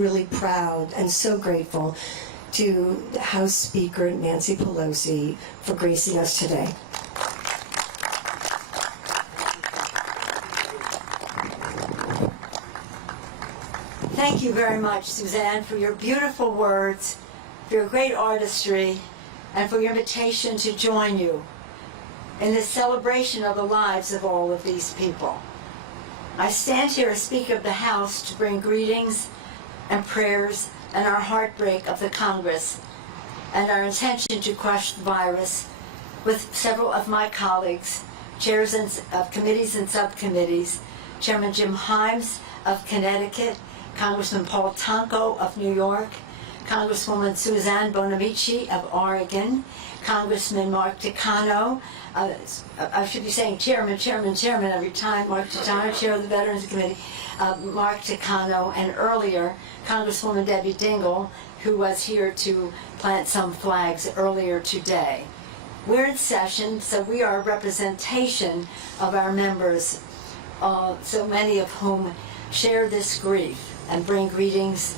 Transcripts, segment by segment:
Really proud and so grateful to House Speaker Nancy Pelosi for gracing us today. Thank you very much, Suzanne, for your beautiful words, for your great artistry, and for your invitation to join you in this celebration of the lives of all of these people. I stand here as Speaker of the House to bring greetings and prayers and our heartbreak of the Congress and our intention to crush the virus with several of my colleagues, chairs of committees and subcommittees, Chairman Jim Himes of Connecticut, Congressman Paul Tonko of New York, Congresswoman Suzanne Bonamici of Oregon, Congressman Mark Takano, I should be saying Chairman every time, Mark Takano, Chair of the Veterans Committee, Mark Takano, and earlier, Congresswoman Debbie Dingell, who was here to plant some flags earlier today. We're in session, so we are a representation of our members, so many of whom share this grief and bring greetings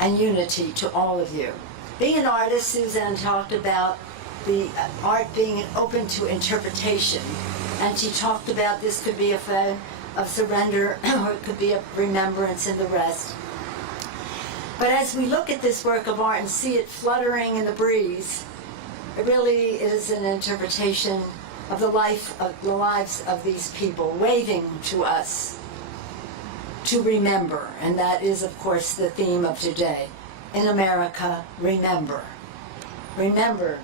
and unity to all of you. Being an artist, Suzanne talked about the art being open to interpretation, and she talked about this could be a flag of surrender or it could be a remembrance and the rest. But as we look at this work of art and see it fluttering in the breeze, it really is an interpretation of the lives of these people, waving to us to remember, and that is, of course, the theme of today. In America, remember. Remember,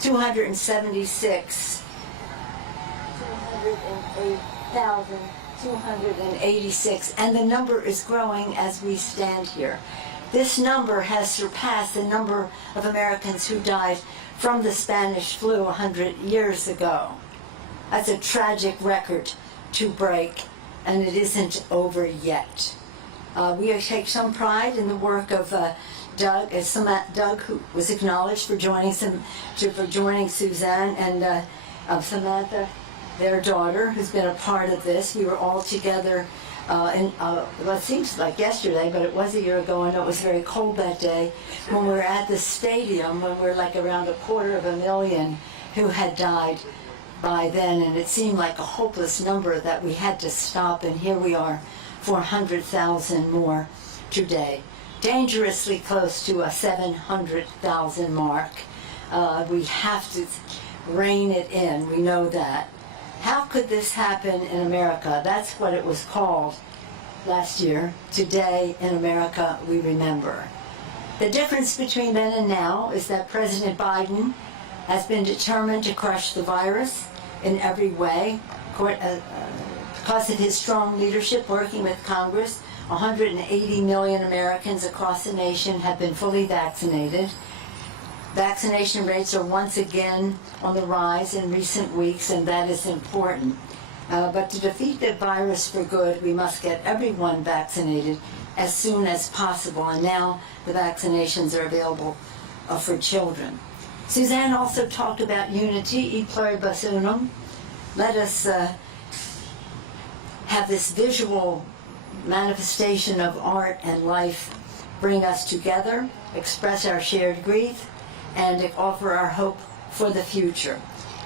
208,286, and the number is growing as we stand here. This number has surpassed the number of Americans who died from the Spanish flu 100 years ago. That's a tragic record to break, and it isn't over yet. We take some pride in the work of Doug, who was acknowledged for joining Suzanne, and Samantha, their daughter, who's been a part of this. We were all together well, it seems like yesterday, but it was a year ago, and it was very cold that day when we were at the stadium, when we were like around 250,000 who had died by then, and it seemed like a hopeless number that we had to stop, and here we are, 400,000 more today. Dangerously close to a 700,000 mark. We have to rein it in, we know that. How could this happen in America? That's what it was called last year. Today in America, we remember. The difference between then and now is that President Biden has been determined to crush the virus in every way. Because of his strong leadership working with Congress, 180 million Americans across the nation have been fully vaccinated. Vaccination rates are once again on the rise in recent weeks, and that is important. But to defeat the virus for good, we must get everyone vaccinated as soon as possible, and now the vaccinations are available for children. Suzanne also talked about unity, e pluribus unum. Let us have this visual manifestation of art and life bring us together, express our shared grief, and offer our hope for the future.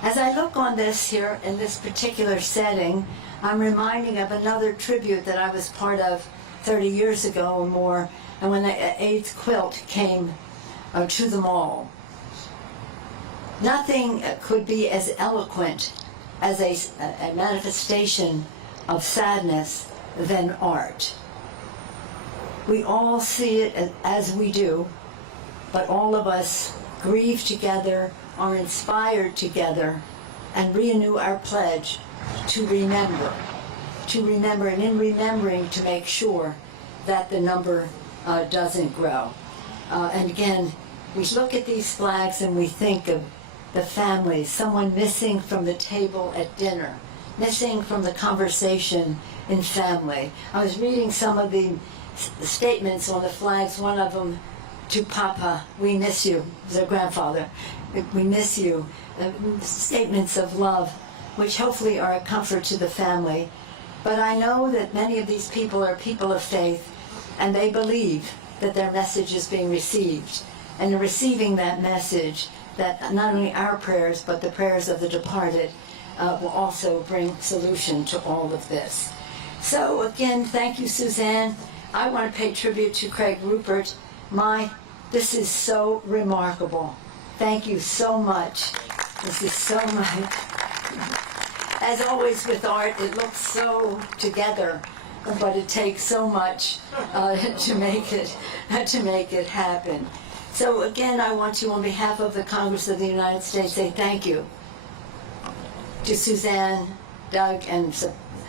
As I look on this here in this particular setting, I'm reminding of another tribute that I was part of 30 years ago or more, and when the AIDS quilt came to the mall. Nothing could be as eloquent as a manifestation of sadness than art. We all see it as we do, but all of us grieve together, are inspired together, and renew our pledge to remember, and in remembering to make sure that the number doesn't grow. And again, we look at these flags and we think of the families, someone missing from the table at dinner, missing from the conversation in family. I was reading some of the statements on the flags, one of them, to Papa, we miss you, their grandfather, we miss you. Statements of love, which hopefully are a comfort to the family. But I know that many of these people are people of faith, and they believe that their message is being received. And in receiving that message, that not only our prayers, but the prayers of the departed will also bring solution to all of this. So again, thank you, Suzanne. I want to pay tribute to Craig Rupert. This is so remarkable. Thank you so much. This is so much. As always with art, it looks so together, but it takes so much to make it happen. So again, I want to, on behalf of the Congress of the United States, say thank you to Suzanne, Doug, and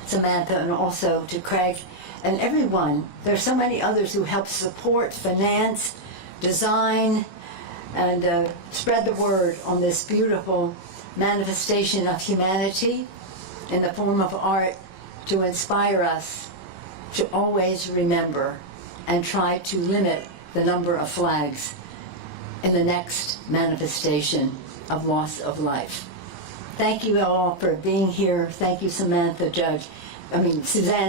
Samantha, and also to Craig and everyone. There are so many others who help support, finance, design, and spread the word on this beautiful manifestation of humanity in the form of art to inspire us to always remember and try to limit the number of flags in the next manifestation of loss of life. Thank you all for being here. Thank you, Suzanne,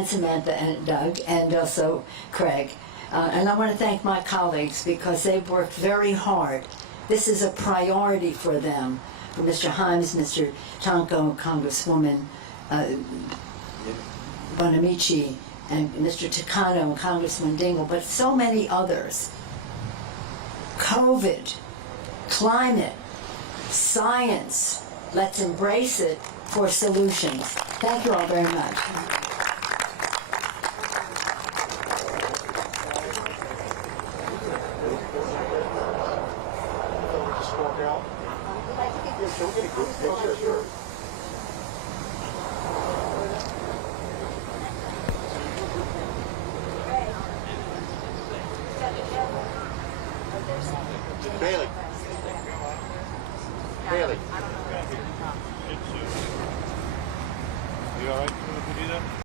Samantha, and Doug, and also Craig. And I want to thank my colleagues because they've worked very hard. This is a priority for them, for Mr. Himes, Mr. Tonko, Congresswoman Bonamici, and Mr. Takano, and Congressman Dingell, but so many others. COVID, climate, science, let's embrace it for solutions. Thank you all very much. Bailey. Bailey. You all right?